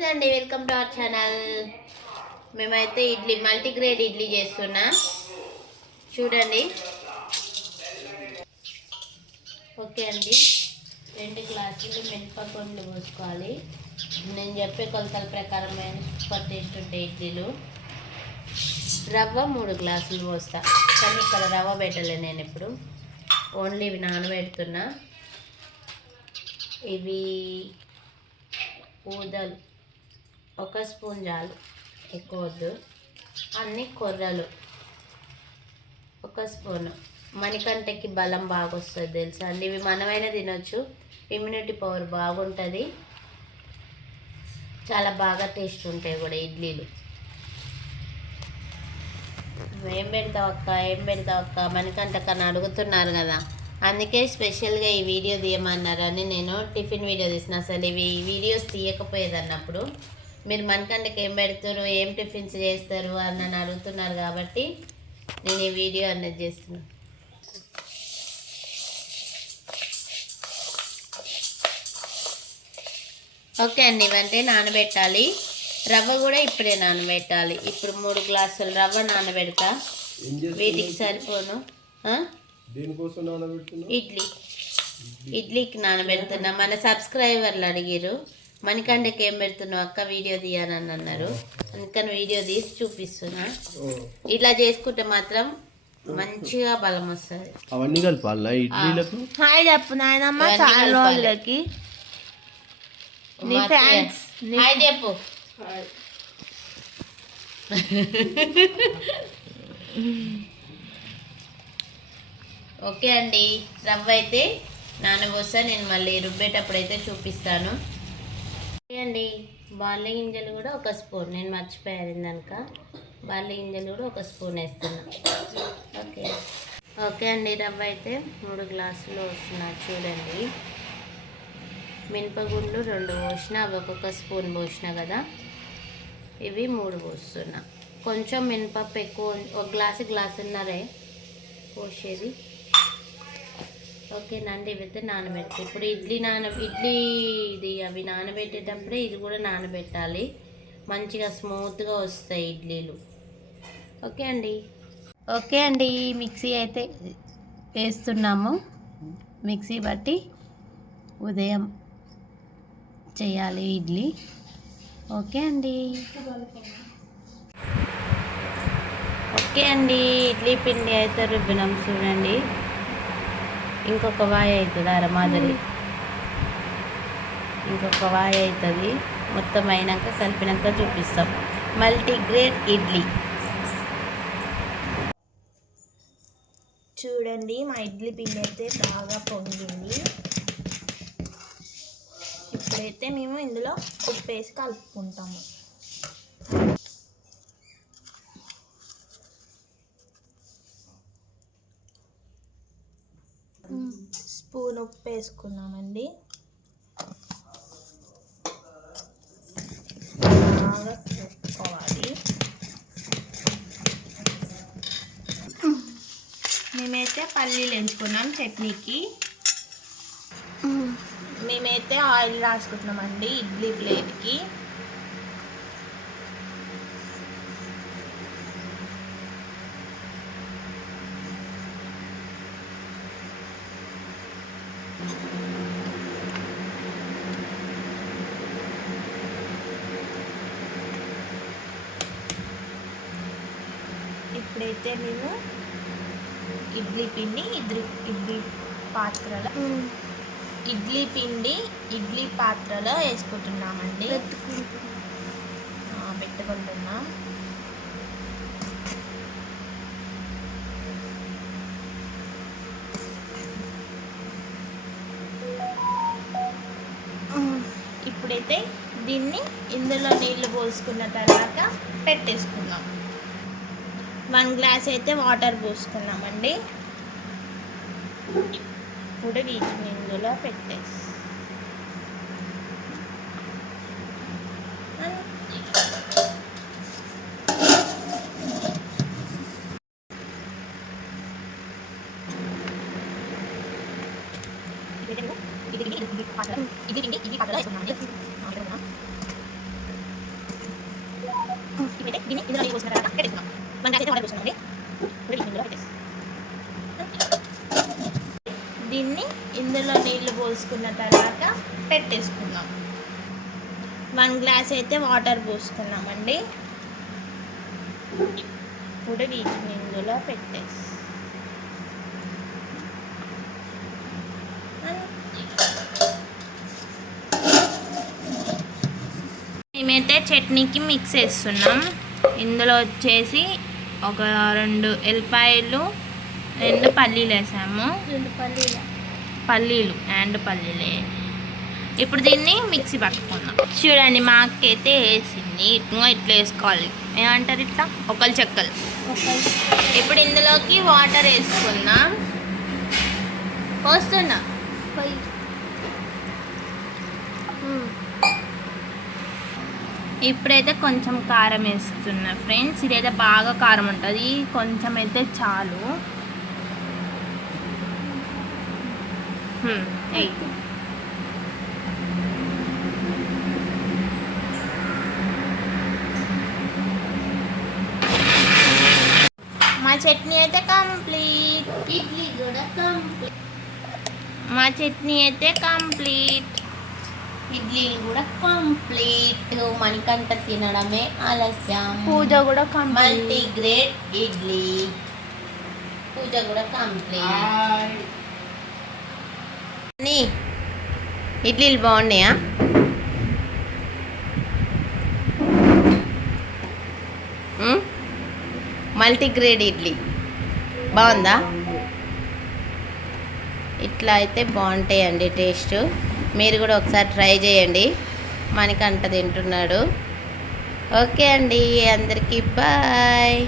నమస్తే అండి welcome to our channel. మేమైతే ఇడ్లీ మల్టీగ్రేడ్ ఇడ్లీ చేస్తున్నా. చూడండి. ఓకే అండి. రెండు గ్లాసులు మినపగుండ్లు పోసుకోవాలి. నేను చెప్పే కొలతల ప్రకారం సూపర్ టేస్ట్ ఉంటాయి ఇడ్లీలు. రవ్వ మూడు గ్లాసులు పోస్తా. కానీ ఇక్కడ రవ్వ పెట్టలే నేను ఇప్పుడు. ఓన్లీ ఇవి నానబెడుతున్నా. ఇవి ఊదలు. ఒక స్పూన్ చాలు. ఎక్కువ వద్దు. అన్ని కొర్రలు. ఒక స్పూన్. మణికంటకి బలం బాగా వస్తుంది తెలుసా అండి. ఇవి మనమైనా తినొచ్చు. ఇమ్యూనిటీ పవర్ బాగుంటుంది. చాలా బాగా టేస్ట్ ఉంటాయి కూడా ఇడ్లీలు. ఏం పెడతావు అక్క? ఏం పెడతావు అక్క? మణికంటకని అడుగుతున్నారు కదా. అందుకే స్పెషల్గా ఈ వీడియో తీయమన్నారని నేను టిఫిన్ వీడియో తీసిన. అసలు ఇవి వీడియోస్ తీయకపోయేది అన్నప్పుడు మీరు మనకంటకి ఏం పెడతారు ఏం టిఫిన్స్ చేస్తారు అని నన్ను అడుగుతున్నారు కాబట్టి నేను ఈ వీడియో అనేది చేస్తున్నాను ఓకే అండి ఇవంటే నానబెట్టాలి. రవ్వ కూడా ఇప్పుడే నానబెట్టాలి. ఇప్పుడు మూడు గ్లాసులు రవ్వ నానబెడతా? వీటికి సరిపోను. ఇడ్లీ. ఇడ్లీకి నానబెడుతున్నా. మన సబ్స్క్రైబర్లు అడిగారు మణికండకి ఏం పెడుతున్నావు అక్క? వీడియో తీయాలని అన్నారు. అందుకని వీడియో తీసి చూపిస్తున్నా. ఇలా చేసుకుంటే మాత్రం మంచిగా బలం వస్తుంది. అవన్నీ కలపాలా ఇడ్లీలకు? హాయ్ చెప్పు నాయనమ్మ చాలా. రోజులకి. నీ ఫ్యాన్స్ హాయ్ చెప్పు. ఓకే అండి. రవ్వ అయితే నానబోసా నేను మళ్ళీ రుబ్బేటప్పుడు అయితే చూపిస్తాను. అండి బార్లీ గింజలు కూడా ఒక స్పూన్. నేను మర్చిపోయాను ఇందాక. బార్లీ గింజలు కూడా ఒక స్పూన్ వేస్తున్నా. ఓకే. ఓకే అండి రవ్వ అయితే మూడు గ్లాసులు వస్తున్నా చూడండి. మినపగుండ్లు రెండు పోసిన అవి ఒక్కొక్క స్పూన్ పోసిన కదా. ఇవి మూడు పోస్తున్నా. కొంచెం మినపప్పు ఎక్కువ ఒక గ్లాసు గ్లాసున్నరే పోసేది. ఓకేనండి ఇవైతే నానబెట్టి. ఇప్పుడు ఇడ్లీ నాన ఇడ్లీ ఇది అవి నానబెట్టేటప్పుడే ఇది కూడా నానబెట్టాలి. మంచిగా స్మూత్గా వస్తాయి ఇడ్లీలు. ఓకే అండి. ఓకే అండి మిక్సీ అయితే వేస్తున్నాము. మిక్సీ బట్టి ఉదయం చేయాలి ఇడ్లీ. ఓకే అండి. ఓకే అండి ఇడ్లీ పిండి అయితే రుబ్బినాం చూడండి. ఇంకొక వాయి అవుతుంది అర మాదిరి ఇంకొక వాయి అవుతుంది. మొత్తం అయినాక కలిపినాక చూపిస్తాం. మల్టీగ్రేడ్ ఇడ్లీ. చూడండి మా ఇడ్లీ పిండి అయితే బాగా పొంగింది. ఇప్పుడైతే మేము ఇందులో ఉప్పు వేసి కలుపుకుంటాము. స్పూన్ ఉప్పు వేసుకున్నామండి. బాగా కలుపుకోవాలి. మేమైతే పల్లీలు ఎంచుకున్నాం చట్నీకి. మేమైతే ఆయిల్ రాసుకుంటున్నామండి ఇడ్లీ ప్లేట్కి. ఇప్పుడైతే మేము ఇడ్లీ పిండి ఇడ్లీ ఇడ్లీ పాత్రలో ఇడ్లీ పిండి ఇడ్లీ పాత్రలో వేసుకుంటున్నామండి. పెట్టుకుంటున్నాం. దీన్ని ఇందులో నీళ్ళు పోసుకున్న తర్వాత పెట్టేసుకుందాం. వన్ గ్లాస్ అయితే వాటర్ పోసుకున్నామండి. ఇప్పుడు వీటిని ఇందులో పెట్టేసి ఇది ఇది ఇది పాత్ర ఇది ఇది ఇది పాత్రలో వేసుకున్నామండి అయితే దీన్ని ఇందులో నీళ్ళు పోసిన తర్వాత పెట్టేసుకున్నాం వన్ అయితే వాటర్ పోసినామండి ఇప్పుడు ఇందులో పెట్టేసి దీన్ని ఇందులో నీళ్ళు పోసుకున్న తర్వాత పెట్టేసుకుందాం వన్ గ్లాస్ అయితే వాటర్ పోసుకున్నామండి ఇప్పుడు వీటిని ఇందులో పెట్టేసి మేమైతే చట్నీకి మిక్స్ చేస్తున్నాం ఇందులో వచ్చేసి ఒక రెండు ఎల్లిపాయలు రెండు పల్లీలు వేసాము. రెండు పల్లీల. పల్లీలు అండ్ పల్లీలే. ఇప్పుడు దీన్ని మిక్సీ పట్టుకుందాం. చూడండి మా అక్క అయితే వేసింది. ఇట్లా ఇట్లా వేసుకోవాలి. ఏమంటారు ఇట్లా? ఒకళ్ళు చెక్కలు. ఇప్పుడు ఇందులోకి వాటర్ వేసుకుందాం. పోస్తున్నా. ఇప్పుడైతే కొంచెం కారం వేస్తున్నా ఫ్రెండ్స్. ఇదైతే బాగా కారం ఉంటుంది. కొంచెం అయితే చాలు. మా చట్నీ అయితే కంప్లీట్. ఇడ్లీ కూడా కంప్లీట్. మా చట్నీ అయితే కంప్లీట్. ఇడ్లీలు కూడా కంప్లీట్ మనకంట తినడమే ఆలస్యం. పూజ కూడా కంప్లీట్ మల్టీగ్రేడ్ ఇడ్లీ. పూజ కూడా కంప్లీట్ అని ఇడ్లీలు బాగున్నాయా? మల్టీగ్రేడ్ ఇడ్లీ. బాగుందా. ఇట్లా అయితే బాగుంటాయండి టేస్ట్. మీరు కూడా ఒకసారి ట్రై చేయండి. మనకంట తింటున్నాడు. ఓకే అండి అందరికీ బాయ్.